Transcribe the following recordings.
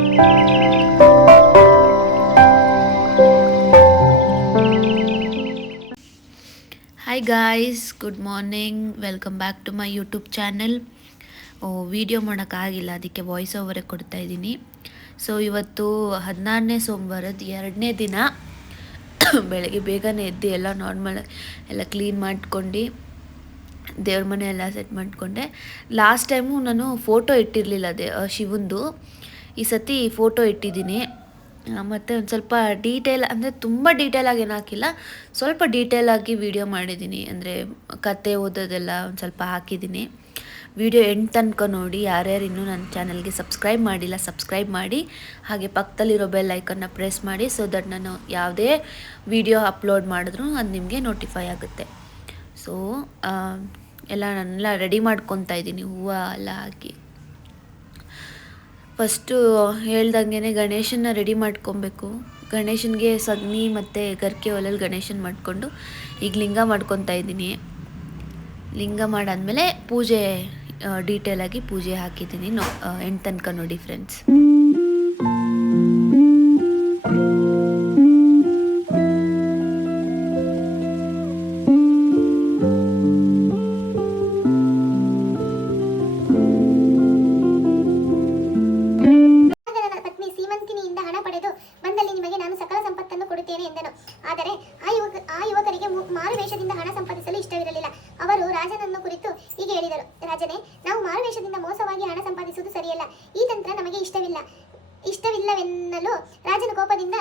Hi guys, good morning. Welcome back to my YouTube channel. Video ಮಾಡೋಕ್ಕಾಗಿಲ್ಲ, ಅದಕ್ಕೆ voice ಓವರೇ ಕೊಡ್ತಾಯಿದ್ದೀನಿ. So ಇವತ್ತು 16ನೇ ಸೋಮವಾರದ 2ನೇ ದಿನ. ಬೆಳಗ್ಗೆ ಬೇಗನೆ ಎದ್ದು ಎಲ್ಲ ನಾರ್ಮಲ್ ಎಲ್ಲ ಕ್ಲೀನ್ ಮಾಡ್ಕೊಂಡು ದೇವ್ರ ಮನೆ ಎಲ್ಲ ಸೆಟ್ ಮಾಡಿಕೊಂಡೆ. ಲಾಸ್ಟ್ ಟೈಮು ನಾನು ಫೋಟೋ ಇಟ್ಟಿರಲಿಲ್ಲ ಶಿವಂದು. ಈ ಸತಿ ಫೋಟೋ ಇಟ್ಟಿದ್ದೀನಿ. ಮತ್ತು ಒಂದು ಸ್ವಲ್ಪ ಡೀಟೇಲ್ ಅಂದರೆ ತುಂಬ ಡೀಟೇಲಾಗಿ ಏನು ಹಾಕಿಲ್ಲ, ಸ್ವಲ್ಪ ಡೀಟೇಲಾಗಿ ವೀಡಿಯೋ ಮಾಡಿದ್ದೀನಿ. ಅಂದರೆ ಕತೆ ಓದೋದೆಲ್ಲ ಒಂದು ಸ್ವಲ್ಪ ಹಾಕಿದ್ದೀನಿ. ವಿಡಿಯೋ ಎಂಡ್ ತನಕ ನೋಡಿ. ಯಾರ್ಯಾರು ಇನ್ನೂ ನನ್ನ ಚಾನಲ್ಗೆ ಸಬ್ಸ್ಕ್ರೈಬ್ ಮಾಡಿಲ್ಲ, ಸಬ್ಸ್ಕ್ರೈಬ್ ಮಾಡಿ. ಹಾಗೆ ಪಕ್ಕದಲ್ಲಿರೋ ಬೆಲ್ ಐಕನ್ನ ಪ್ರೆಸ್ ಮಾಡಿ, ಸೊ ದಟ್ ನಾನು ಯಾವುದೇ ವಿಡಿಯೋ ಅಪ್ಲೋಡ್ ಮಾಡಿದ್ರೂ ಅದು ನಿಮಗೆ ನೋಟಿಫೈ ಆಗುತ್ತೆ. ಸೊ ನಾನೆಲ್ಲ ರೆಡಿ ಮಾಡ್ಕೊತಾ ಇದ್ದೀನಿ, ಹೂವು ಎಲ್ಲ ಹಾಕಿ. ಫಸ್ಟು ಹೇಳ್ದಂಗೆ ಗಣೇಶನ ರೆಡಿ ಮಾಡ್ಕೊಬೇಕು. ಗಣೇಶನಿಗೆ ಸಗಣಿ ಮತ್ತು ಗರಿಕೆ ಒಲೆಯಲ್ಲಿ ಗಣೇಶನ ಮಾಡಿಕೊಂಡು ಈಗ ಲಿಂಗ ಮಾಡ್ಕೊತಾ ಇದ್ದೀನಿ. ಲಿಂಗ ಮಾಡಾದ್ಮೇಲೆ ಪೂಜೆ ಡೀಟೇಲಾಗಿ ಪೂಜೆ ಹಾಕಿದ್ದೀನಿ. ಎಂಟು ತನಕ ನೋಡಿ ಫ್ರೆಂಡ್ಸ್. ಆದರೆ ಆ ಯುವಕರಿಗೆ ಮಾರು ವೇಷದಿಂದ ಹಣ ಸಂಪಾದಿಸಲು ಇಷ್ಟವಿರಲಿಲ್ಲ. ಅವರು ರಾಜನನ್ನು ಕುರಿತು ಹೀಗೆ ಹೇಳಿದರು: ರಾಜನೇ, ನಾವು ಮಾರು ವೇಷದಿಂದ ಮೋಸವಾಗಿ ಹಣ ಸಂಪಾದಿಸುವುದು ಸರಿಯಲ್ಲ. ಈ ತಂತ್ರ ನಮಗೆ ಇಷ್ಟವಿಲ್ಲವೆನ್ನಲು ರಾಜನ ಕೋಪದಿಂದ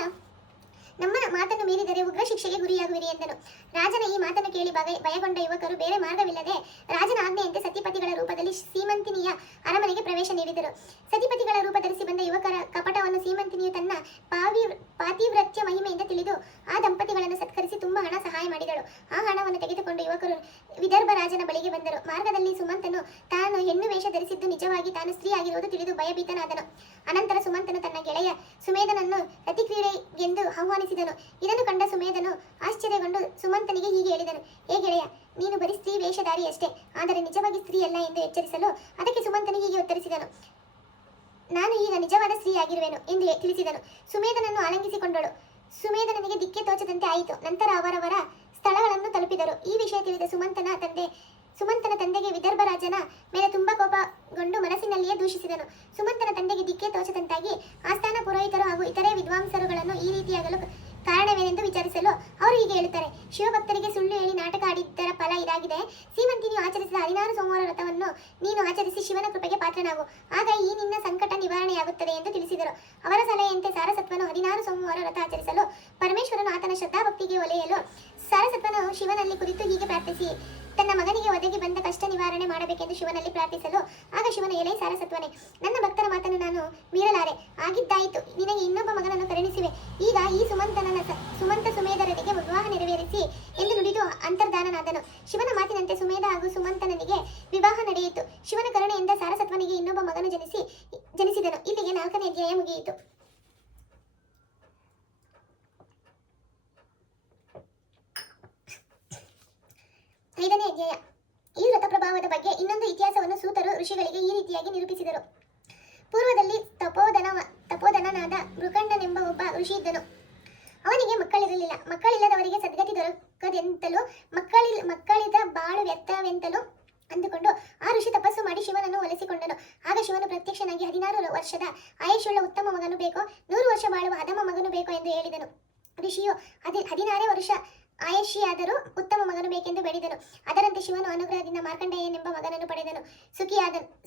ನಮ್ಮ ಮಾತನ್ನು ಮೀರಿದರೆ ಉಗ್ರ ಶಿಕ್ಷೆಗೆ ಗುರಿಯಾಗುವಿರಿ ಎಂದನು. ರಾಜನ ಈ ಮಾತನ್ನು ಕೇಳಿ ಭಯಗೊಂಡ ಯುವಕರು ಬೇರೆ ಮಾರ್ಗವಿಲ್ಲದೆ ರಾಜನ ಆಜ್ಞೆಯಂತೆ ಸತಿಪತಿಗಳ ರೂಪದಲ್ಲಿ ಸೀಮಂತಿನಿಯ ಅರಮನೆಗೆ ಪ್ರವೇಶ ನೀಡಿದರು. ಸತಿಪತಿಗಳ ರೂಪ ಧರಿಸಿ ಬಂದ ಯುವಕರ ಕಪಟವನ್ನು ಸೀಮಂತಿನಿಯು ತನ್ನ ಪಾತಿವ್ರತ್ಯ ಮಹಿಮೆಯಿಂದ ತಿಳಿದು ಆ ದಂಪತಿಗಳನ್ನು ಸತ್ಕರಿಸಿ ತುಂಬಾ ಹಣ ಸಹಾಯ ಮಾಡಿದಳು. ಆ ಹಣವನ್ನು ತೆಗೆದುಕೊಂಡು ಯುವಕರು ವಿದರ್ಭ ರಾಜನ ಬಳಿಗೆ ಬಂದರು. ಮಾರ್ಗದಲ್ಲಿ ಸುಮಂತನು ತಾನು ಹೆಣ್ಣು ವೇಷ ಧರಿಸಿದ್ದು ನಿಜವಾಗಿ ತಾನು ಸ್ತ್ರೀ ಆಗಿರುವುದು ತಿಳಿದು ಭಯಭೀತನಾದನು. ಅನಂತರ ಸುಮಂತನು ತನ್ನ ಗೆಳೆಯ ಸುಮೇಧನನ್ನು ರತಿಕ್ರೀಡೆಗೆಂದು ಆಹ್ವಾನಿಸಿದನು. ಇದನ್ನು ಕಂಡ ಸುಮೇಧನು ಆಶ್ಚರ್ಯಗೊಂಡು ಸುಮಂತನಿಗೆ ಹೀಗೆ ಹೇಳಿದನು: ಏ ಗೆಳೆಯ, ನೀನು ಬರೀ ಸ್ತ್ರೀ ವೇಷಧಾರಿಯಷ್ಟೇ, ಆದರೆ ನಿಜವಾಗಿ ಸ್ತ್ರೀ ಅಲ್ಲ ಎಂದು ಎಚ್ಚರಿಸಲು ಅದಕ್ಕೆ ಸುಮಂತನು ಹೀಗೆ ಉತ್ತರಿಸಿದನು: ನಾನು ಈಗ ನಿಜವಾದ ಸ್ತ್ರೀ ಆಗಿರುವೆನು ಎಂದು ತಿಳಿಸಿದನು. ಸುಮೇಧನನ್ನು ಆಲಂಗಿಸಿಕೊಂಡಳು. ಸುಮೇಧನನಿಗೆ ದಿಕ್ಕೆ ತೋಚದಂತೆ ಆಯಿತು. ನಂತರ ಅವರವರ ಸ್ಥಳಗಳನ್ನು ತಲುಪಿದರು. ಈ ವಿಷಯ ತಿಳಿದ ಸುಮಂತನ ತಂದೆಗೆ ವಿದರ್ಭ ರಾಜನ ಮೇಲೆ ತುಂಬಾ ಕೋಪಗೊಂಡು ಮನಸ್ಸಿನಲ್ಲಿಯೇ ದೂಷಿಸಿದನು. ಸುಮಂತನ ತಂದೆಗೆ ದಿಕ್ಕೆ ತೋಚದಂತಾಗಿ ಆಸ್ಥಾನ ಪುರೋಹಿತರು ಹಾಗೂ ಇತರೆ ವಿದ್ವಾಂಸರುಗಳನ್ನು ಈ ರೀತಿಯಾಗಲು ಕಾರಣವೇನೆಂದು ವಿಚಾರಿಸಲು ಅವರು ಹೀಗೆ ಹೇಳುತ್ತಾರೆ: ಶಿವಭಕ್ತರಿಗೆ ಸುಳ್ಳು ಹೇಳಿ ನಾಟಕ ಆಡಿದ್ದರ ಫಲ ಇದಾಗಿದೆ. ಸೀಮಂತಿನಿಯು ಆಚರಿಸಿದ 16 ಸೋಮವಾರ ವ್ರತವನ್ನು ನೀನು ಆಚರಿಸಿ ಶಿವನ ಕೃಪೆಗೆ ಪಾತ್ರನಾಗು, ಆಗ ಈ ನಿನ್ನ ಸಂಕಟ ನಿವಾರಣೆಯಾಗುತ್ತದೆ ಎಂದು ತಿಳಿಸಿದರು. ಅವರ ಸಲಹೆಯಂತೆ ಸಾರಸತ್ವನು 16 ಸೋಮವಾರ ವ್ರತ ಆಚರಿಸಲು ಪರಮೇಶ್ವರನು ಆತನ ಶ್ರದ್ಧಾಭಕ್ತಿಗೆ ಒಲೆಯಲು ಸಾರಸತ್ವನು ಶಿವನಲ್ಲಿ ಕುರಿತು ಹೀಗೆ ಪ್ರಾರ್ಥಿಸಿ ತನ್ನ ಮಗನಿಗೆ ಒದಗಿ ಬಂದ ಕಷ್ಟ ನಿವಾರಣೆ ಮಾಡಬೇಕೆಂದು ಶಿವನಲ್ಲಿ ಪ್ರಾರ್ಥಿಸಲು, ಆಗ ಶಿವನ: ಎಲೆ ಸಾರಸತ್ವನೇ, ನನ್ನ ಭಕ್ತರ ಮಾತನ್ನು ನಾನು ಮೀರಲಾರೆ. ಆಗಿದ್ದಾಯಿತು, ನಿನಗೆ ಇನ್ನೊಬ್ಬ ಮಗನನ್ನು ಕರುಣಿಸುವೆ. ಈಗ ಈ ಸುಮಂತ ಸುಮೇಧರರಿಗೆ ವಿವಾಹ ನೆರವೇರಿಸಿ ಎಂದು ನುಡಿದು ಅಂತರ್ಧಾನನಾದನು. ಶಿವನ ಮಾತಿನಂತೆ ಸುಮೇಧ ಹಾಗೂ ಸುಮಂತನಿಗೆ ವಿವಾಹ ನಡೆಯಿತು. ಶಿವನ ಕರುಣೆಯಿಂದ ಸಾರಸತ್ವನಿಗೆ ಇನ್ನೊಬ್ಬ ಮಗನು ಜನಿಸಿದನು. ಇಲ್ಲಿಗೆ 4ನೇ ಅಧ್ಯಾಯ ಮುಗಿಯಿತು. 5ನೇ ಅಧ್ಯಾಯ. ಈ ವ್ರತ ಪ್ರಭಾವದ ಬಗ್ಗೆ ಇನ್ನೊಂದು ಇತಿಹಾಸವನ್ನು ಸೂತರು ಋಷಿಗಳಿಗೆ ಈ ರೀತಿಯಾಗಿ ನಿರೂಪಿಸಿದರು. ಪೂರ್ವದಲ್ಲಿ ತಪೋಧನನಾದ ಮೃಕಂಡನೆಂಬ ಒಬ್ಬ ಋಷಿ ಇದ್ದನು. ಅವನಿಗೆ ಮಕ್ಕಳಿರಲಿಲ್ಲ. ಮಕ್ಕಳಿಲ್ಲದವರಿಗೆ ಸದ್ಗತಿ ದೊರಕದೆಂತಲೂ ಮಕ್ಕಳಿದ ಬಾಳು ವ್ಯರ್ಥವೆಂತಲೂ ಅಂದುಕೊಂಡು ಆ ಋಷಿ ತಪಸ್ಸು ಮಾಡಿ ಶಿವನನ್ನು ಒಲಿಸಿಕೊಂಡನು. ಆಗ ಶಿವನು ಪ್ರತ್ಯಕ್ಷನಾಗಿ 16 ವರ್ಷದ ಆಯುಷುಳ್ಳ ಉತ್ತಮ ಮಗನು ಬೇಕೋ, 100 ವರ್ಷ ಬಾಳುವ ಅಧಮ ಮಗನು ಬೇಕೋ ಎಂದು ಹೇಳಿದನು. ಋಷಿಯು 16 ವರ್ಷ ಆಯುಷಿಯಾದರೂ ಉತ್ತಮ ಮಗನು ಬೇಕೆಂದು ಬೇಡಿದನು. ಅದರಂತೆ ಶಿವನು ಅನುಗ್ರಹದಿಂದ ಮಾರ್ಕಂಡೇಯನೆಂಬ ಮಗನನ್ನು ಪಡೆದನು.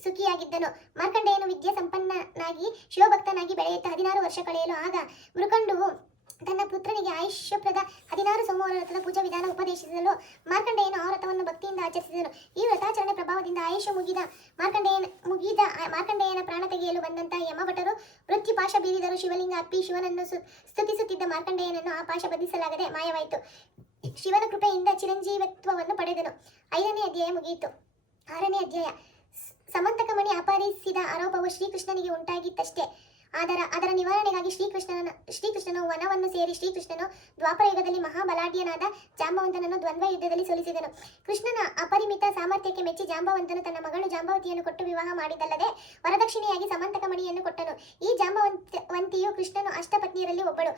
ಸುಖಿಯಾಗಿದ್ದನು. ಮಾರ್ಕಂಡೇಯನು ವಿದ್ಯೆ ಸಂಪನ್ನನಾಗಿ ಶಿವಭಕ್ತನಾಗಿ ಬೆಳೆಯುತ್ತಾ 16 ವರ್ಷ ಕಳೆಯಲು ಆಗ ಮೃಕಂಡುವು ತನ್ನ ಪುತ್ರನಿಗೆ ಆಯುಷ್ಯಪ್ರದ 16 ಸೋಮವಾರ ವ್ರತದ ಪೂಜಾ ವಿಧಾನ ಉಪದೇಶಿಸಲು ಮಾರ್ಕಂಡೇಯನು ಆ ವ್ರತವನ್ನು ಭಕ್ತಿಯಿಂದ ಆಚರಿಸಿದನು. ಈ ವ್ರತಾಚರಣೆ ಪ್ರಭಾವದಿಂದ ಆಯುಷ್ಯ ಮುಗಿದ ಮಾರ್ಕಂಡೇಯನ ಪ್ರಾಣ ತೆಗೆಯಲು ಬಂದಂತಹ ಯಮಭಟರು ವೃತ್ತಿಪಾಶ ಬೀರಿದರು. ಶಿವಲಿಂಗ ಅಪ್ಪಿ ಶಿವನನ್ನು ಸ್ತುತಿಸುತ್ತಿದ್ದ ಮಾರ್ಕಂಡೇಯನನ್ನು ಆ ಪಾಶ ಬಂಧಿಸಲಾಗದೆ ಮಾಯವಾಯಿತು. ಶಿವನ ಕೃಪೆಯಿಂದ ಚಿರಂಜೀವತ್ವವನ್ನು ಪಡೆದನು. 5ನೇ ಅಧ್ಯಾಯ ಮುಗಿಯಿತು. 6ನೇ ಅಧ್ಯಾಯ. ಸಮಂತಕಮಣಿ ಅಪಹರಿಸಿದ ಆರೋಪವು ಶ್ರೀಕೃಷ್ಣನಿಗೆ ಉಂಟಾಗಿತ್ತಷ್ಟೇ. ಅದರ ನಿವಾರಣೆಗಾಗಿ ಶ್ರೀಕೃಷ್ಣನು ವನವನ್ನು ಸೇರಿ ಶ್ರೀಕೃಷ್ಣನು ದ್ವಾಪರಯುಗದಲ್ಲಿ ಮಹಾಬಲಾಢ್ಯನಾದ ಜಾಂಬವಂತನನ್ನು ದ್ವಂದ್ವ ಯುದ್ಧದಲ್ಲಿ ಸೋಲಿಸಿದನು. ಕೃಷ್ಣನ ಅಪರಿಮಿತ ಸಾಮರ್ಥ್ಯಕ್ಕೆ ಮೆಚ್ಚಿ ಜಾಂಬವಂತನು ತನ್ನ ಮಗಳು ಜಾಂಬವತಿಯನ್ನು ಕೊಟ್ಟು ವಿವಾಹ ಮಾಡಿದ್ದಲ್ಲದೆ ವರದಕ್ಷಿಣೆಯಾಗಿ ಸಮಂತಕ ಮಣಿಯನ್ನು ಕೊಟ್ಟನು. ಈ ಜಾಂಬವಂತಿಯು ಕೃಷ್ಣನು ಅಷ್ಟಪತ್ನಿಯರಲ್ಲಿ ಒಬ್ಬಳು.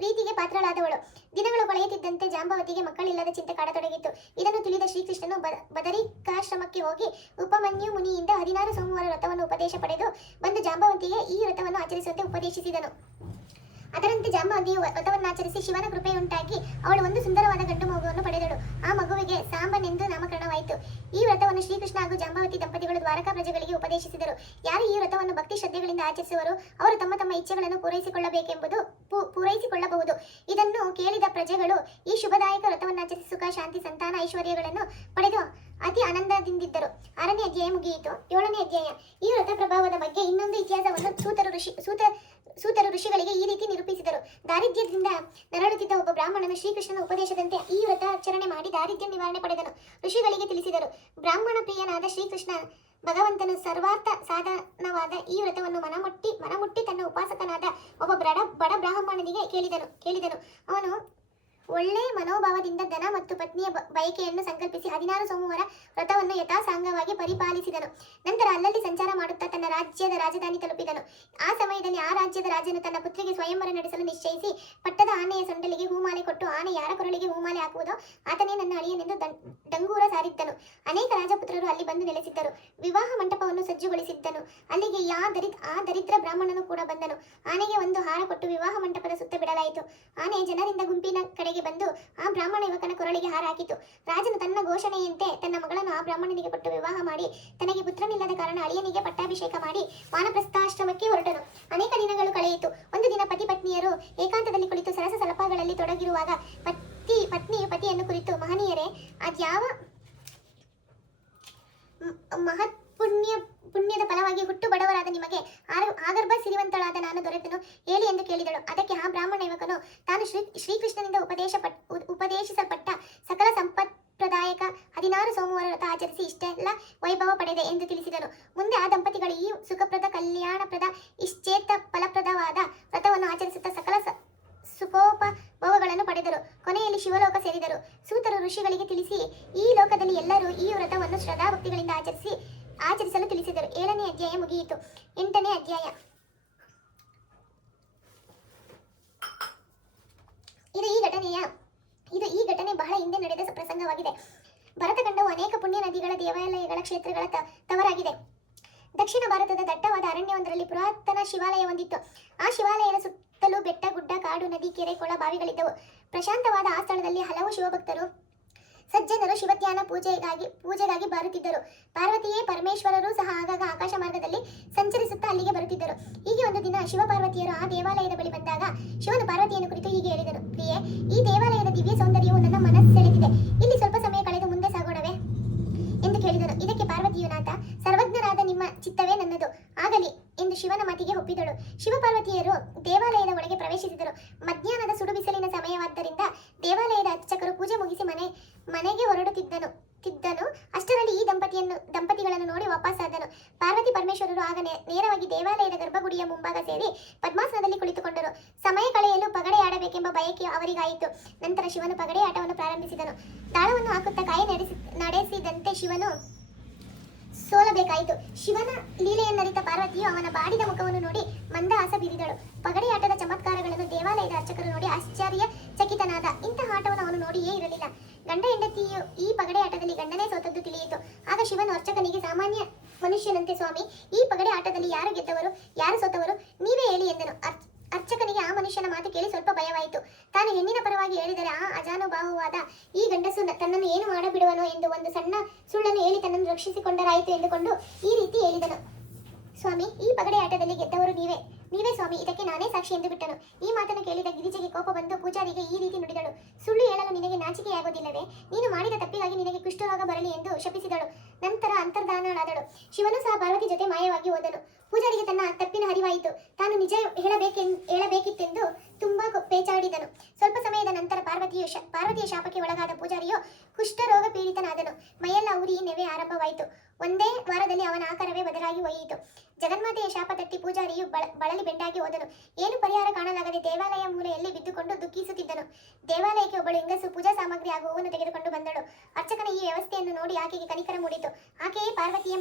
ಪ್ರೀತಿಗೆ ಪಾತ್ರಳಾದವಳು. ದಿನಗಳು ಕಳೆಯುತ್ತಿದ್ದಂತೆ ಜಾಂಬವತಿಗೆ ಮಕ್ಕಳಿಲ್ಲದ ಚಿಂತೆ ಕಾಡತೊಡಗಿತ್ತು. ಇದನ್ನು ತಿಳಿದ ಶ್ರೀಕೃಷ್ಣನು ಬದರಿಕಾಶ್ರಮಕ್ಕೆ ಹೋಗಿ ಉಪಮನ್ಯು ಮುನಿಯಿಂದ 16 ಸೋಮವಾರ ವ್ರತವನ್ನು ಉಪದೇಶ ಪಡೆದು ಬಂದು ಜಾಂಬವಂತಿಗೆ ಈ ವ್ರತವನ್ನು ಆಚರಿಸುವಂತೆ ಉಪದೇಶಿಸಿದನು. ಅದರಂತೆ ಜಾಂಬವಂತಿಯು ವ್ರತವನ್ನಾಚರಿಸಿ ಶಿವನ ಕೃಪೆಯುಂಟಾಗಿ ಅವಳು ಒಂದು ಸುಂದರವಾದ ಗಂಡು ಮಗುವನ್ನು ಪಡೆದಳು. ಆ ಮಗುವಿಗೆ ಸಾಂಬನೆಂದು ನಾಮಕರಣವಾಯಿತು. ಈ ವ್ರತವನ್ನು ಶ್ರೀಕೃಷ್ಣ ಹಾಗೂ ಜಾಂಬವತಿ ದಂಪತಿಗಳು ದ್ವಾರಕಾ ಪ್ರಜೆಗಳಿಗೆ ಉಪದೇಶಿಸಿದರು. ಯಾರು ಈ ವ್ರತವನ್ನು ಭಕ್ತಿ ಶ್ರದ್ಧೆಗಳಿಂದ ಆಚರಿಸುವರು ಅವರು ತಮ್ಮ ತಮ್ಮ ಇಚ್ಛೆಗಳನ್ನು ಪೂರೈಸಿಕೊಳ್ಳಬಹುದು. ಇದನ್ನು ಕೇಳಿದ ಪ್ರಜೆಗಳು ಈ ಶುಭದಾಯಕ ವ್ರತವನ್ನಾಚರಿಸಿ ಸುಖ, ಶಾಂತಿ, ಸಂತಾನ, ಐಶ್ವರ್ಯಗಳನ್ನು ಪಡೆದು ಅತಿ ಆನಂದದಿಂದಿದ್ದರು. 6ನೇ ಅಧ್ಯಾಯ ಮುಗಿಯಿತು. 7ನೇ ಅಧ್ಯಾಯ. ಈ ವ್ರತ ಪ್ರಭಾವದ ಬಗ್ಗೆ ಇನ್ನೊಂದು ಇತಿಹಾಸವನ್ನು ಸೂತರು ಋಷಿಗಳಿಗೆ ಈ ರೀತಿ ನಿರೂಪಿಸಿದರು. ದಾರಿದ್ರ್ಯದಿಂದ ನರಳುತ್ತಿದ್ದ ಒಬ್ಬ ಬ್ರಾಹ್ಮಣನು ಶ್ರೀಕೃಷ್ಣನ ಉಪದೇಶದಂತೆ ಈ ವ್ರತಾಚರಣೆ ಮಾಡಿ ದಾರಿದ್ರ್ಯ ನಿವಾರಣೆ ಪಡೆದನು. ಋಷಿಗಳಿಗೆ ತಿಳಿಸಿದರು. ಬ್ರಾಹ್ಮಣ ಪ್ರಿಯನಾದ ಶ್ರೀಕೃಷ್ಣ ಭಗವಂತನು ಸರ್ವಾರ್ಥ ಸಾಧನವಾದ ಈ ವ್ರತವನ್ನು ಮನಮುಟ್ಟಿ ತನ್ನ ಉಪಾಸಕನಾದ ಒಬ್ಬ ಬಡ ಬ್ರಾಹ್ಮಣನಿಗೆ ಕೇಳಿದನು. ಅವನು ಒಳ್ಳೆ ಮನೋಭಾವದಿಂದ ಧನ ಮತ್ತು ಪತ್ನಿಯ ಬಯಕೆಯನ್ನು ಸಂಕಲ್ಪಿಸಿ 16 ಸೋಮವಾರ ವ್ರತವನ್ನು ಯಥಾಸಾಂಗವಾಗಿ ಪರಿಪಾಲಿಸಿದನು. ನಂತರ ಅಲ್ಲಲ್ಲಿ ಸಂಚಾರ ಮಾಡುತ್ತಾ ತನ್ನ ರಾಜ್ಯದ ರಾಜಧಾನಿ ತಲುಪಿದನು. ಆ ಸಮಯದಲ್ಲಿ ಆ ರಾಜ್ಯದ ರಾಜನು ತನ್ನ ಪುತ್ರಿಗೆ ಸ್ವಯಂವರ ನಡೆಸಲು ನಿಶ್ಚಯಿಸಿ ಪಟ್ಟದ ಆನೆಯ ಸೊಂಡಲಿಗೆ ಹೂಮಾಲೆ ಕೊಟ್ಟು, ಆನೆ ಯಾರ ಕೊರಳಿಗೆ ಹೂಮಾಲೆ ಹಾಕುವುದೋ ಆತನೇ ನನ್ನ ಅಳಿಯನೆಂದು ಡಂಗೂರ ಸಾರಿದ್ದನು. ಅನೇಕ ರಾಜಪುತ್ರರು ಅಲ್ಲಿ ಬಂದು ನೆಲೆಸಿದ್ದರು. ವಿವಾಹ ಮಂಟಪವನ್ನು ಸಜ್ಜುಗೊಳಿಸಿದ್ದನು. ಅಲ್ಲಿಗೆ ಆ ದರಿದ್ರ ಬ್ರಾಹ್ಮಣನು ಕೂಡ ಬಂದನು. ಆನೆಗೆ ಒಂದು ಹಾರ ಕೊಟ್ಟು ವಿವಾಹ ಮಂಟಪದ ಸುತ್ತ ಬಿಡಲಾಯಿತು. ಆನೆ ಜನರಿಂದ ಗುಂಪಿನ ಕಡೆಗೆ ಬಂದು ಆ ಬ್ರಾಹ್ಮಣ ಯುವಕನ ಕೊರಳಿಗೆ ಹಾರ ಹಾಕಿತು. ರಾಜನು ತನ್ನ ಘೋಷಣೆಯಂತೆ ತನ್ನ ಮಗಳನ್ನು ಆ ಬ್ರಾಹ್ಮಣನಿಗೆ ಕೊಟ್ಟು ವಿವಾಹ ಮಾಡಿ ತನಗೆ ಪುತ್ರನಿಲ್ಲದ ಕಾರಣ ಅಳಿಯನಿಗೆ ಪಟ್ಟಾಭಿಷೇಕ ಮಾಡಿ ವಾನಪ್ರಸ್ಥಾಶ್ರಮಕ್ಕೆ ಹೊರಟನು. ಅನೇಕ ದಿನಗಳು ಕಳೆಯಿತು. ಒಂದು ದಿನ ಪತಿ ಪತ್ನಿಯರು ಏಕಾಂತದಲ್ಲಿ ಕುಳಿತು ಸರಸ ಸಲಪಗಳಲ್ಲಿ ತೊಡಗಿರುವಾಗ ಪತ್ನಿಯು ಪತಿಯನ್ನು ಕುರಿತು, ಮಹನೀಯರೇ, ಅದ್ಯಾವ ಪುಣ್ಯದ ಫಲವಾಗಿ ಹುಟ್ಟು ಬಡವರಾದ ನಿಮಗೆ ಆಗರ್ಭ ಸಿರಿವಂತಳಾದ ನಾನು ದೊರೆತನು ಹೇಳಿ ಎಂದು ಕೇಳಿದಳು. ಅದಕ್ಕೆ ಆ ಬ್ರಾಹ್ಮಣ ಯುವಕನು ತಾನು ಶ್ರೀಕೃಷ್ಣನಿಂದ ಉಪದೇಶಿಸಲ್ಪಟ್ಟ ಸಕಲ ಸಂಪತ್ಪ್ರದಾಯಕ 16 ಸೋಮವಾರ ವ್ರತ ಆಚರಿಸಿ ಇಷ್ಟೆಲ್ಲ ವೈಭವ ಪಡೆದೆ ಎಂದು ತಿಳಿಸಿದನು. ಮುಂದೆ ಆ ದಂಪತಿಗಳು ಈ ಸುಖಪ್ರದ, ಕಲ್ಯಾಣಪ್ರದ, ಇಶ್ಚೇತ ಫಲಪ್ರದವಾದ ವ್ರತವನ್ನು ಆಚರಿಸುತ್ತಾ ಸಕಲ ಸುಖೋಪಭೋಗಗಳನ್ನು ಪಡೆದರು. ಕೊನೆಯಲ್ಲಿ ಶಿವಲೋಕ ಸೇರಿದರು. ಸೂತರು ಋಷಿಗಳಿಗೆ ತಿಳಿಸಿ ಈ ಲೋಕದಲ್ಲಿ ಎಲ್ಲರೂ ಈ ವ್ರತವನ್ನು ಶ್ರದ್ಧಾಭಕ್ತಿಗಳಿಂದ ಆಚರಿಸಲು ತಿಳಿಸಿದರು. 7ನೇ ಅಧ್ಯಾಯ ಮುಗಿಯಿತು. 8ನೇ ಅಧ್ಯಾಯ. ಇದು ಈ ಘಟನೆ ಬಹಳ ಹಿಂದೆ ನಡೆದ ಪ್ರಸಂಗವಾಗಿದೆ. ಭರತಖಂಡವು ಅನೇಕ ಪುಣ್ಯ ನದಿಗಳ, ದೇವಾಲಯಗಳ, ಕ್ಷೇತ್ರಗಳ ತವರಾಗಿದೆ. ದಕ್ಷಿಣ ಭಾರತದ ದಟ್ಟವಾದ ಅರಣ್ಯವೊಂದರಲ್ಲಿ ಪುರಾತನ ಶಿವಾಲಯ ಹೊಂದಿತ್ತು. ಆ ಶಿವಾಲಯದ ಸುತ್ತಲೂ ಬೆಟ್ಟ, ಗುಡ್ಡ, ಕಾಡು, ನದಿ, ಕೆರೆ, ಕೊಳ, ಬಾವಿಗಳಿದ್ದವು. ಪ್ರಶಾಂತವಾದ ಆ ಸ್ಥಳದಲ್ಲಿ ಹಲವು ಶಿವಭಕ್ತರು, ಸಜ್ಜನರು ಶಿವಧ್ಯಾನ ಪೂಜೆಗಾಗಿ ಬರುತ್ತಿದ್ದರು. ಪಾರ್ವತಿಯೇ ಪರಮೇಶ್ವರರು ಸಹ ಆಗಾಗ ಆಕಾಶ ಮಾರ್ಗದಲ್ಲಿ ಸಂಚರಿಸುತ್ತಾ ಅಲ್ಲಿಗೆ ಬರುತ್ತಿದ್ದರು. ಹೀಗೆ ಒಂದು ದಿನ ಶಿವಪಾರ್ವತಿಯರು ಆ ದೇವಾಲಯದ ಬಳಿ ಬಂದಾಗ ಶಿವನು ಪಾರ್ವತಿಯನ್ನು ಕುರಿತು ಹೀಗೆ ಹೇಳಿದನು. ಪ್ರಿಯೆ, ಈ ದೇವಾಲಯದ ದಿವ್ಯ ಸೌಂದರ್ಯವು ನನ್ನ ಮನಸ್ಸೆಳೆದಿದೆ. ಇಲ್ಲಿ ಸ್ವಲ್ಪ ಸಮಯ ಕಳೆದು ಮುಂದೆ ಸಾಗೋಣವೇ ಎಂದು ಕೇಳಿದನು. ಇದಕ್ಕೆ ಪಾರ್ವತಿಯು, ನಾಥ, ಸರ್ವಜ್ಞರಾದ ನಿಮ್ಮ ಚಿತ್ತವೇ ನನ್ನದು, ಆಗಲಿ ಎಂದು ಶಿವನ ಮಾತಿಗೆ ಒಪ್ಪಿದಳು. ಶಿವಪಾರ್ವತಿಯರು ದೇವಾಲಯದ ಒಳಗೆ ಪ್ರವೇಶಿಸಿದರು. ಮಧ್ಯಾಹ್ನದ ಸುಡು ಬಿಸಿಲಿನ ಸಮಯವಾದ್ದರಿಂದ ದೇವಾಲಯದ ಅರ್ಚಕರು ಪೂಜೆ ಮುಗಿಸಿ ಮನೆಗೆ ಹೊರಡುತ್ತಿದ್ದನು. ಅಷ್ಟರಲ್ಲಿ ಈ ದಂಪತಿಗಳನ್ನು ನೋಡಿ ವಾಪಸ್ಸಾದನು. ಪಾರ್ವತಿ ಪರಮೇಶ್ವರರು ಆಗ ನೇರವಾಗಿ ದೇವಾಲಯದ ಗರ್ಭಗುಡಿಯ ಮುಂಭಾಗ ಸೇರಿ ಪದ್ಮಾಸನದಲ್ಲಿ ಕುಳಿತುಕೊಂಡರು. ಸಮಯ ಕಳೆಯಲು ಪಗಡೆ ಆಡಬೇಕೆಂಬ ಬಯಕೆ ಅವರಿಗಾಯಿತು. ನಂತರ ಶಿವನು ಪಗಡೆ ಆಟವನ್ನು ಪ್ರಾರಂಭಿಸಿದನು. ತಾಳವನ್ನು ಹಾಕುತ್ತಾ ಕಾಯಿ ನಡೆಸಿದಂತೆ ಶಿವನು ಸೋಲಬೇಕಾಯಿತು. ಶಿವನ ಲೀಲೆಯನ್ನರಿತ ಪಾರ್ವತಿಯು ಅವನ ಬಾಡಿದ ಮುಖವನ್ನು ನೋಡಿ ಮಂದಹಾಸ ಬೀರಿದಳು. ಪಗಡೆಯಾಟದ ಚಮತ್ಕಾರಗಳನ್ನು ದೇವಾಲಯದ ಅರ್ಚಕರು ನೋಡಿ ಆಶ್ಚರ್ಯಚಕಿತನಾದ. ಇಂತಹ ಆಟವನ್ನು ಅವನು ನೋಡಿಯೇ ಇರಲಿಲ್ಲ. ಗಂಡ ಹೆಂಡತಿಯು ಈ ಪಗಡೆ ಆಟದಲ್ಲಿ ಗಂಡನೇ ಸೋತದ್ದು ತಿಳಿಯಿತು. ಆಗ ಶಿವನು ಅರ್ಚಕನಿಗೆ ಸಾಮಾನ್ಯ ಮನುಷ್ಯನಂತೆ, ಸ್ವಾಮಿ, ಈ ಪಗಡೆ ಆಟದಲ್ಲಿ ಯಾರು ಗೆದ್ದವರು, ಯಾರು ಸೋತವರು, ನೀವೇ ಹೇಳಿ ಎಂದನು. ಅರ್ಚಕನಿಗೆ ಆ ಮನುಷ್ಯನ ಮಾತು ಕೇಳಿ ಸ್ವಲ್ಪ ಭಯವಾಯಿತು. ತಾನು ಹೆಣ್ಣಿನ ಪರವಾಗಿ ಹೇಳಿದರೆ ಆ ಅಜಾನುಭಾವವಾದ ಈ ಗಂಡಸು ತನ್ನನ್ನು ಏನು ಮಾಡಬಿಡುವನೋ ಎಂದು ಒಂದು ಸಣ್ಣ ಸುಳ್ಳನ್ನು ಹೇಳಿ ತನ್ನನ್ನು ರಕ್ಷಿಸಿಕೊಂಡರಾಯಿತು ಎಂದುಕೊಂಡು ಈ ರೀತಿ ಹೇಳಿದನು. ಸ್ವಾಮಿ, ಈ ಪಗಡೆ ಆಟದಲ್ಲಿ ಗೆದ್ದವರು ನೀವೇ ಸ್ವಾಮಿ, ಇದಕ್ಕೆ ನಾನೇ ಸಾಕ್ಷಿ ಎಂದು ಬಿಟ್ಟನು. ಈ ಮಾತನ್ನು ಕೇಳಿದ ಗಿರಿಜೆಗೆ ಕೋಪ ಬಂದು ಪೂಜಾರಿಗೆ ಈ ರೀತಿ ನುಡಿದಳು. ಸುಳ್ಳು ಹೇಳಲು ನಿನಗೆ ನಾಚಿಕೆಯಾಗೋದಿಲ್ಲವೇ? ನೀನು ಮಾಡಿದ ತಪ್ಪಿಗಾಗಿ ನಿನಗೆ ಕುಷ್ಠರೋಗ ಬರಲಿ ಎಂದು ಶಪಿಸಿದಳು. ನಂತರ ಅಂತರ್ಧಾನಳಾದಳು. ಶಿವನು ಸಹ ಪಾರ್ವತಿ ಜೊತೆ ಮಾಯವಾಗಿ ಹೋದನು. ಪೂಜಾರಿಗೆ ತನ್ನ ತಪ್ಪಿನ ಅರಿವಾಯಿತು. ತಾನು ನಿಜ ಹೇಳಬೇಕಿತ್ತೆಂದು ತುಂಬಾ ಪೇಚಾಡಿದನು. ಸ್ವಲ್ಪ ಸಮಯದ ನಂತರ ಪಾರ್ವತಿಯ ಶಾಪಕ್ಕೆ ಒಳಗಾದ ಪೂಜಾರಿಯು ಕುಷ್ಠರೋಗ ಪೀಡಿತನಾದನು. ಮೈಯೆಲ್ಲ ಉರಿ ನೆವೆ ಆರಂಭವಾಯಿತು. ಒಂದೇ ವಾರದಲ್ಲಿ ಅವನ ಆಕಾರವೇ ಬದಲಾಗಿ ಹೋಯಿತು. ಜಗನ್ಮಾತೆಯ ಶಾಪ ತಟ್ಟಿ ಪೂಜಾರಿಯು ಬಳಲಿ ಬೆಂಡಾಗಿ ಹೋದನು. ಏನು ಪರಿಹಾರ ಕಾಣಲಾಗದೆ ದೇವಾಲಯ ಮೂಲೆಯಲ್ಲಿ ಬಿದ್ದುಕೊಂಡು ದುಃಖಿಸುತ್ತಿದ್ದನು. ದೇವಾಲಯಕ್ಕೆ ಒಬ್ಬಳು ಹೆಂಗಸು ಪೂಜಾ ಸಾಮಗ್ರಿ ಹಾಗೂ ಹೂವನ್ನು ತೆಗೆದುಕೊಂಡು ಬಂದಳು. ಅರ್ಚಕನ ಈ ವ್ಯವಸ್ಥೆಯನ್ನು ನೋಡಿ ಆಕೆಗೆ ಕನಿಕರ ಮೂಡಿತು. ಆಕೆಯೇ ಪಾರ್ವತಿ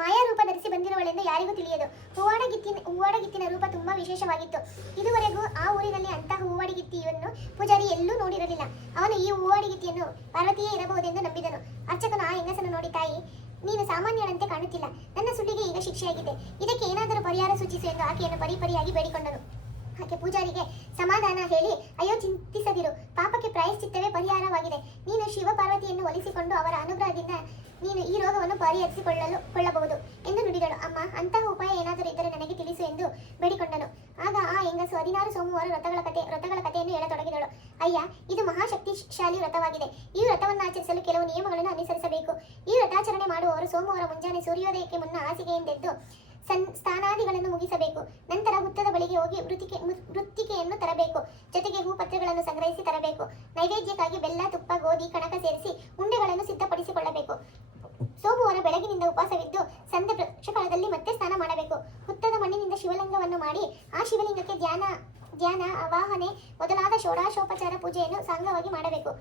ಮಾಯಾರೂಪ ಧರಿಸಿ ಬಂದಿರುವಳೆಂದು ಯಾರಿಗೂ ತಿಳಿಯದು. ಹೂವಾಡಗಿತ್ತಿನ ರೂಪ ತುಂಬಾ ವಿಶೇಷವಾಗಿತ್ತು. ಇದುವರೆಗೂ ಆ ಊರಿನಲ್ಲಿ ಅಂತಹ ಹೂವಾಡಗಿತ್ತಿಯನ್ನು ಪೂಜಾರಿ ಎಲ್ಲೂ ನೋಡಿರಲಿಲ್ಲ. ಅವನು ಈ ಹೂವಾಡಗಿತ್ತಿಯನ್ನು ಪಾರ್ವತಿಯೇ ಇರಬಹುದೆಂದು ನಂಬಿದನು. ಅರ್ಚಕನು ಆ ಹೆಂಗಸನ್ನು ನೋಡಿ, ತಾಯಿ, ನೀನು ಸಾಮಾನ್ಯಳಂತೆ ಕಾಣುತ್ತಿಲ್ಲ. ನನ್ನ ಸುಳ್ಳಿಗೆ ಈಗ ಶಿಕ್ಷೆಯಾಗಿದೆ. ಇದಕ್ಕೆ ಏನಾದರೂ ಪರಿಹಾರ ಸೂಚಿಸು ಎಂದು ಆಕೆಯನ್ನು ಪರಿಪರಿಯಾಗಿ ಬೇಡಿಕೊಂಡನು. ಆಕೆ ಪೂಜಾರಿಗೆ ಸಮಾಧಾನ ಹೇಳಿ, ಅಯ್ಯೋ, ಚಿಂತಿಸದಿರು. ಪಾಪಕ್ಕೆ ಪ್ರಾಯಶ್ಚಿತ್ತವೇ ಪರಿಹಾರವಾಗಿದೆ. ನೀನು ಶಿವಪಾರ್ವತಿಯನ್ನು ಒಲಿಸಿಕೊಂಡು ಅವರ ಅನುಗ್ರಹದಿಂದ ನೀನು ಈ ರೋಗವನ್ನು ಪರಿಹರಿಸಿಕೊಳ್ಳಬಹುದು ಎಂದು ನುಡಿದಳು. ಅಮ್ಮ, ಅಂತಹ ಉಪಾಯ ಏನಾದರೂ ಇದ್ದರೆ ನನಗೆ ತಿಳಿಸು ಎಂದು ಬೇಡಿಕೊಂಡನು. ಆಗ ಆ ಹೆಂಗಸು 16 ಸೋಮವಾರ ವ್ರತಗಳ ಕಥೆಯನ್ನು ಹೇಳತೊಡಗಿದಳು. ಅಯ್ಯ, ಇದು ಮಹಾಶಕ್ತಿಶಾಲಿ ವ್ರತವಾಗಿದೆ. ಈ ವ್ರತವನ್ನು ಆಚರಿಸಲು ಕೆಲವು ನಿಯಮಗಳನ್ನು ಅನುಸರಿಸಬೇಕು. ಈ ವ್ರತಾಚರಣೆ ಮಾಡುವವರು ಸೋಮವಾರ ಮುಂಜಾನೆ ಸೂರ್ಯೋದಯಕ್ಕೆ ಮುನ್ನ ಹಾಸಿಗೆಯಿಂದೆದ್ದು ಸ್ನಾನಾದಿಗಳನ್ನು ಮುಗಿಸಬೇಕು. ನಂತರ ಹುತ್ತದ ಬಳಿಗೆ ಹೋಗಿ ಮೃತ್ತಿಕೆಯನ್ನು ತರಬೇಕು. ಜೊತೆಗೆ ಹೂಪತ್ರೆಗಳನ್ನು ಸಂಗ್ರಹಿಸಿ ತರಬೇಕು. ನೈವೇದ್ಯಕ್ಕಾಗಿ ಬೆಲ್ಲ, ತುಪ್ಪ, ಗೋಧಿ, ಕಣಕ ಸೇರಿಸಿ ಉಂಡೆಗಳನ್ನು ಸಿದ್ಧಪಡಿಸಿಕೊಳ್ಳಬೇಕು. ಸೋಮವಾರ ಬೆಳಗಿನಿಂದ ಉಪವಾಸವಿದ್ದು ಸಂಧ್ಯೆ ಪ್ರಕ್ಷಕಾಲದಲ್ಲಿ ಮತ್ತೆ ಸ್ನಾನ ಮಾಡಬೇಕು. ಹುತ್ತದ ಮಣ್ಣಿನಿಂದ ಶಿವಲಿಂಗವನ್ನು ಮಾಡಿ ಆ ಶಿವಲಿಂಗಕ್ಕೆ ಧ್ಯಾನ, ಆವಾಹನೆ ಮೊದಲಾದ ಷೋಡಶೋಪಚಾರ ಪೂಜೆಯನ್ನು ಸಾಂಗವಾಗಿ ಮಾಡಬೇಕು.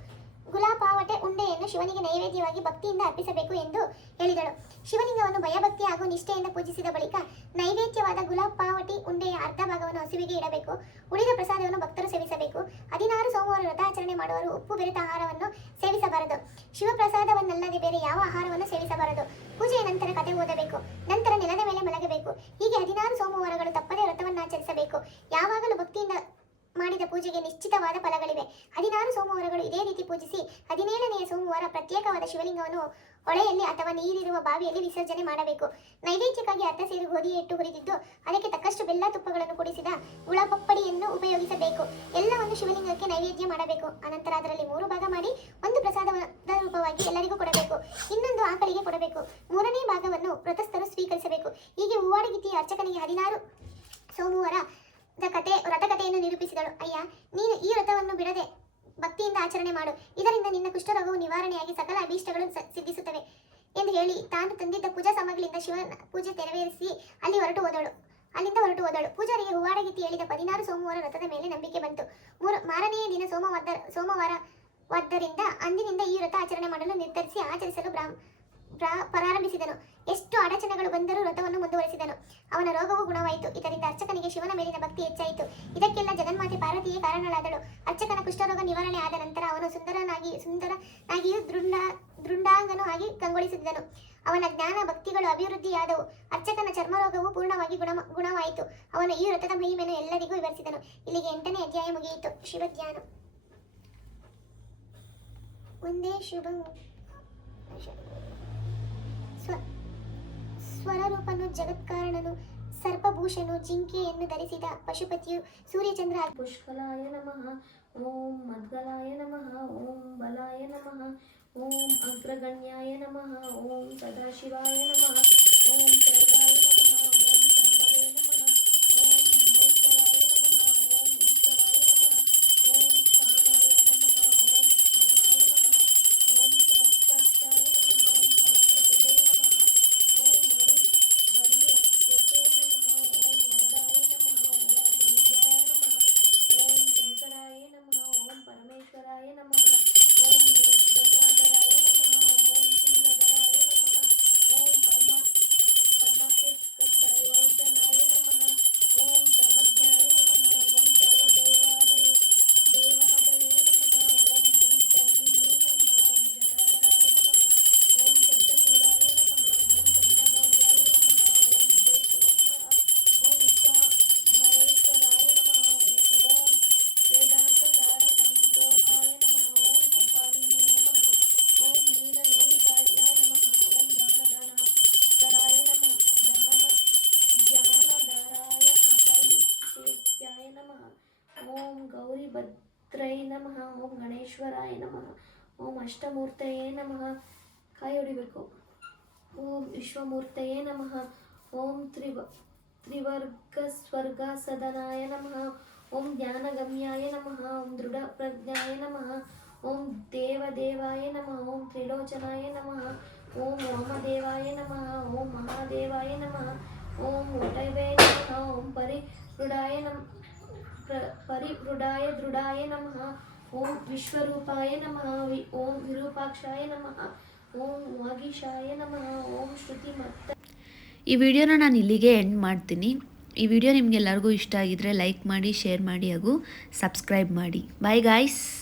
ಗುಲಾಪಾವಟೆ ಉಂಡೆಯನ್ನು ಶಿವನಿಗೆ ನೈವೇದ್ಯವಾಗಿ ಭಕ್ತಿಯಿಂದ ಅರ್ಪಿಸಬೇಕು ಎಂದು ಹೇಳಿದಳು. ಶಿವಲಿಂಗವನ್ನು ಭಯಭಕ್ತಿ ಹಾಗೂ ನಿಷ್ಠೆಯಿಂದ ಪೂಜಿಸಿದ ಬಳಿಕ ನೈವೇದ್ಯವಾದ ಗುಲಾಪಾವಟಿ ಉಂಡೆಯ ಅರ್ಧ ಭಾಗವನ್ನು ಹಸುವಿಗೆ ಇಡಬೇಕು. ಉಳಿದ ಪ್ರಸಾದವನ್ನು ಭಕ್ತರು ಸೇವಿಸಬೇಕು. 16 ಸೋಮವಾರ ವ್ರತಾಚರಣೆ ಮಾಡುವವರು ಉಪ್ಪು ಬೆರೆತ ಆಹಾರವನ್ನು ಸೇವಿಸಬಾರದು. ಶಿವಪ್ರಸಾದವನ್ನಲ್ಲದೆ ಬೇರೆ ಯಾವ ಆಹಾರವನ್ನು ಸೇವಿಸಬಾರದು. ಪೂಜೆಯ ನಂತರ ಕತೆ ಓದಬೇಕು. ನಂತರ ನೆಲದ ಮೇಲೆ ಮಲಗಬೇಕು. ಹೀಗೆ 16 ಸೋಮವಾರಗಳು ತಪ್ಪದೇ ವ್ರತವನ್ನಾಚರಿಸಬೇಕು. ಯಾವಾಗಲೂ ಭಕ್ತಿಯಿಂದ ಮಾಡಿದ ಪೂಜೆಗೆ ನಿಶ್ಚಿತವಾದ ಫಲಗಳಿವೆ. 16 ಸೋಮವಾರಗಳು ಇದೇ ರೀತಿ ಪೂಜಿಸಿ 17ನೆಯ ಸೋಮವಾರ ಪ್ರತ್ಯೇಕವಾದ ಶಿವಲಿಂಗವನ್ನು ಹೊಳೆಯಲ್ಲಿ ಅಥವಾ ನೀರಿರುವ ಬಾವಿಯಲ್ಲಿ ವಿಸರ್ಜನೆ ಮಾಡಬೇಕು. ನೈವೇದ್ಯಕ್ಕಾಗಿ ಅರ್ಧ ಸೇರು ಗೋಧಿ ಹಿಟ್ಟು ಹುರಿದಿದ್ದು ಅದಕ್ಕೆ ತಕ್ಕಷ್ಟು ಬೆಲ್ಲ, ತುಪ್ಪಗಳನ್ನು ಕೂಡಿಸಿದ ಗುಳಪಪ್ಪಡಿಯನ್ನು ಉಪಯೋಗಿಸಬೇಕು. ಎಲ್ಲವನ್ನು ಶಿವಲಿಂಗಕ್ಕೆ ನೈವೇದ್ಯ ಮಾಡಬೇಕು. ಅನಂತರ ಅದರಲ್ಲಿ 3 ಭಾಗ ಮಾಡಿ ಒಂದು ಪ್ರಸಾದದ ರೂಪವಾಗಿ ಎಲ್ಲರಿಗೂ ಕೊಡಬೇಕು. ಇನ್ನೊಂದು ಆಕಳಿಗೆ ಕೊಡಬೇಕು. 3ನೇ ಭಾಗವನ್ನು ವ್ರತಸ್ಥರು ಸ್ವೀಕರಿಸಬೇಕು. ಹೀಗೆ ಹೂವಾಡಗಿತ್ತಿ ಅರ್ಚಕನಿಗೆ 16 ಸೋಮವಾರ ವ್ರತಕಥೆಯನ್ನು ನಿರೂಪಿಸಿದಳು. ಅಯ್ಯ, ನೀನು ಈ ವ್ರತವನ್ನು ಬಿಡದೆ ಭಕ್ತಿಯಿಂದ ಆಚರಣೆ ಮಾಡು. ಇದರಿಂದ ನಿನ್ನ ಕುಷ್ಠರೋಗವು ನಿವಾರಣೆಯಾಗಿ ಸಕಲ ಅಭೀಷ್ಟಗಳು ಸಿದ್ಧಿಸುತ್ತವೆ ಎಂದು ಹೇಳಿ ತಾನು ತಂದಿದ್ದ ಪೂಜಾ ಸಾಮಗ್ರಿಯಿಂದ ಶಿವನ ಪೂಜೆ ನೆರವೇರಿಸಿ ಅಲ್ಲಿಂದ ಹೊರಟು ಹೋದಳು. ಪೂಜಾರಿಗೆ ಹೂವಾಡಗಿತ್ತಿ ಹೇಳಿದ 16 ಸೋಮವಾರ ವ್ರತದ ಮೇಲೆ ನಂಬಿಕೆ ಬಂತು. ಮಾರನೆಯ ದಿನ ಸೋಮವಾರವಾದ್ದರಿಂದ ಅಂದಿನಿಂದ ಈ ವ್ರತ ಆಚರಣೆ ಮಾಡಲು ನಿರ್ಧರಿಸಿ ಆಚರಿಸಲು ಪ್ರಾರಂಭಿಸಿದನು. ಎಷ್ಟು ಅಡಚಣೆಗಳು ಬಂದರೂ ವ್ರತವನ್ನು ಮುಂದುವರೆಸಿದನು. ಅವನ ರೋಗವು ಗುಣವಾಯಿತು. ಇದರಿಂದ ಅರ್ಚಕನಿಗೆ ಶಿವನ ಮೇಲಿನ ಭಕ್ತಿ ಹೆಚ್ಚಾಯಿತು. ಇದಕ್ಕೆಲ್ಲ ಜಗನ್ಮಾತೆ ಪಾರ್ವತಿಯೇ ಕಾರಣಳಾದಳು. ಅರ್ಚಕನ ಕುಷ್ಠರೋಗ ನಿವಾರಣೆ ಆದ ನಂತರ ಅವನು ಸುಂದರನಾಗಿಯೂ ದೃಢಾಂಗನೂ ಆಗಿ ಕಂಗೊಳಿಸಿದನು. ಅವನ ಜ್ಞಾನ ಭಕ್ತಿಗಳು ಅಭಿವೃದ್ಧಿಯಾದವು. ಅರ್ಚಕನ ಚರ್ಮರೋಗವು ಪೂರ್ಣವಾಗಿ ಗುಣವಾಯಿತು. ಅವನು ಈ ವ್ರತದ ಮಹಿಮೆಯನ್ನು ಎಲ್ಲರಿಗೂ ವಿವರಿಸಿದನು. ಇಲ್ಲಿಗೆ 8ನೇ ಅಧ್ಯಾಯ ಮುಗಿಯಿತು. ಶಿವಧ್ಯಾನ. ಒಂದೇ ಸ್ವರರೂಪನು, ಜಗತ್ಕಾರಣನು, ಸರ್ಪಭೂಷನು, ಜಿಂಕೆಯನ್ನು ಧರಿಸಿದ ಪಶುಪತಿಯು, ಸೂರ್ಯಚಂದ್ರ. ಪುಷ್ಕಲಾಯ ನಮಃ. ಓಂ ಮದ್ಗಲಾಯ ನಮಃ. ಓಂ ಬಲಾಯ ನಮಃ. ಓಂ ಅಗ್ರಗಣ್ಯಾಯ ನಮಃ. ಓಂ ಸದಾಶಿವಾಯ ನಮಃ. ಓಂ ಸರ್ವಾಯ ನಮಃ. ಓಂ ಸಂಭವೇ ನಮಃ. ಓಂ ಮಹೇಶ್ವರಾಯ ನಮಃ. ಓಂ ಈಶ್ವರಾಯ ನಮಃ. ಓಂ ಸ್ಥಾನವೇ ನಮಃ. ಓಂ ಸ್ಥಾನಾಯ ನಮಃ. ಓಂ ಸಹಸ್ರಾಕ್ಷಾಯ ನಮಃ. ಓಂ ಸಹಸ್ರಪದೇ ನಮಃ. ಓಂ ವರಿಯಸೇ ನಮಃ. ಓಂ ವರದಾಯ ನಮಃ. ಓಂ ಮಂಗ್ಯಾಯ ನಮಃ. ಓಂ ಶಂಕರಾಯ ನಮಃ. ಓಂ ಪರಮೇಶ್ವರಾಯ ನಮಃ. ಓಂ ಗಂಗಾಧರಾಯ ನಮಃ. ಓಂ ಶೂಲಧರಾಯ ನಮಃ. ಓಂ ಪರಮಾರ್ಥಪ್ರಯೋಜನಾಯ ನಮಃ. ಓಂ ಸರ್ವಜ್ಞಾಯ ನಮಃ. ಓಂ ಸರ್ವದೇವಾದಯೇ ನಮಃ. ಓಂ ಗಿರಿಧನ್ವಿನೇ ನಮಃ. ಓಂ ಜಟಾಧರಾಯ ನಮಃ. ಓಂ ಚಂದ್ರಚೂಡಾಯ ನಮಃ. ಓಂ ಚಂದ್ರಮೌಲ್ಯಾಯ ನಮಃ. ಓಂ ವಿದೇಶಿಯ ನಮಃ. ಓಂ ವಿಶ್ವಮರೇಶ್ವರಾಯ ನಮಃ. ಓಂ ವೇದಾಂತಸಾರ ಸಂದೋಹಾಯ ನಮಃ. ಓಂ ಕಪಾಲಿನೇ ನಮಃ. ಓಂ ನೀಲಲೋಹಿತಾಯ ನಮಃ. ಓಂ ದಾನಧರಾಯ ನಮಃ. ಧ್ಯಾನಧರಾಯ ಅಪರಿಷೇತ್ಯಾಯ ನಮಃ. ಓಂ ಗೌರಿಭದ್ರೈ ನಮಃ. ಓಂ ಗಣೇಶ್ವರಾಯ ನಮಃ. ಓಂ ಅಷ್ಟಮೂರ್ತಯೇ ನಮಃ. ಕೈ ಹೊಡಿಬೇಕು. ಓಂ ವಿಶ್ವಮೂರ್ತಯೇ ನಮಃ. ಓಂ ತ್ರಿವರ್ಗಸ್ವರ್ಗಸದನಾಯ ನಮಃ. ಓಂ ಜ್ಞಾನಗಮ್ಯಾಯ ನಮಃ. ಓಂ ದೃಢಪ್ರಜ್ಞಾಯ ನಮಃ. ಓಂ ದೇವದೇವಾಯ ನಮಃ. ಓಂ ತ್ರಿಲೋಚನಾಯ ನಮಃ. ಓಂ ವಾಮದೇವಾಯ ನಮಃ. ಓಂ ಮಹಾದೇವಾಯ ನಮಃ. ಓಂ ವಟವೇ ನಮಃ. ಓಂ ಪರಿವೃಢಾಯ ದೃಢಾಯ ನಮಃ. ಓಂ ವಿಶ್ವರೂಪಾಯ ನಮಃ. ಓಂ ವಿರೂಪಾಕ್ಷಾಯ ನಮಃ. ಓಂ ವಾಗೀಶಾಯ ನಮಃ. ಓಂ ಶ್ರುತಿಮತ್ತ. ಈ ವಿಡಿಯೋನ ನಾನು ಇಲ್ಲಿಗೆ ಎಂಡ್ ಮಾಡ್ತೀನಿ. ಈ ವಿಡಿಯೋ ನಿಮಗೆಲ್ಲರಿಗೂ ಇಷ್ಟ ಆಗಿದ್ರೆ ಲೈಕ್ ಮಾಡಿ, ಶೇರ್ ಮಾಡಿ ಹಾಗೂ ಸಬ್ಸ್ಕ್ರೈಬ್ ಮಾಡಿ. Bye guys.